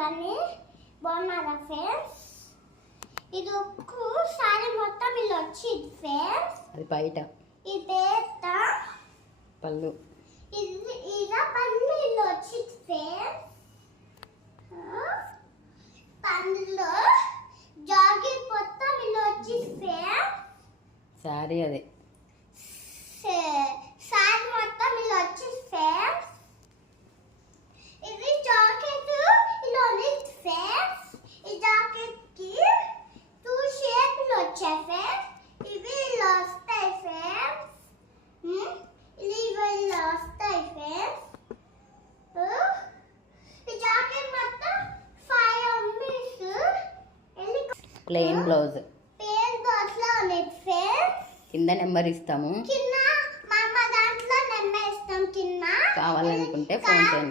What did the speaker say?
చూడండి బాగున్నారా ఫ్రెండ్స్. ఇది ఒక్కు సారీ మొత్తం ఇలా వచ్చింది ఫ్రెండ్స్. అది బయట ఇదేట పళ్ళు. ఇది ఇలా పళ్ళు ఇలా వచ్చింది ఫ్రెండ్స్. పళ్ళులో జాకెట్ మొత్తం ఇలా వచ్చింది ఫ్రెండ్స్. సారీ అదే సారీ మొత్తం ఇలా వచ్చింది ఫ్రెండ్స్. ఇది జాకెట్ ఇలా ఉంది ఫ్రెండ్స్. ఈ జాకెట్ కి 2 షేప్లు వచ్చాయి ఫ్రెండ్స్. ఇవి ఇలా వస్తాయి ఫ్రెండ్స్. ఇవి ఇలా వస్తాయి ఫ్రెండ్స్. ఈ జాకెట్ మొత్తం 5 metres plain blouse. Plain blouse లో ఉంది ఫ్రెండ్స్. కింద నెంబర్ ఇస్తాము, కింద మా దాంట్లో నెంబర్ ఇస్తాం. కింద కావాలనుకుంటే ఫోన్ చేయండి.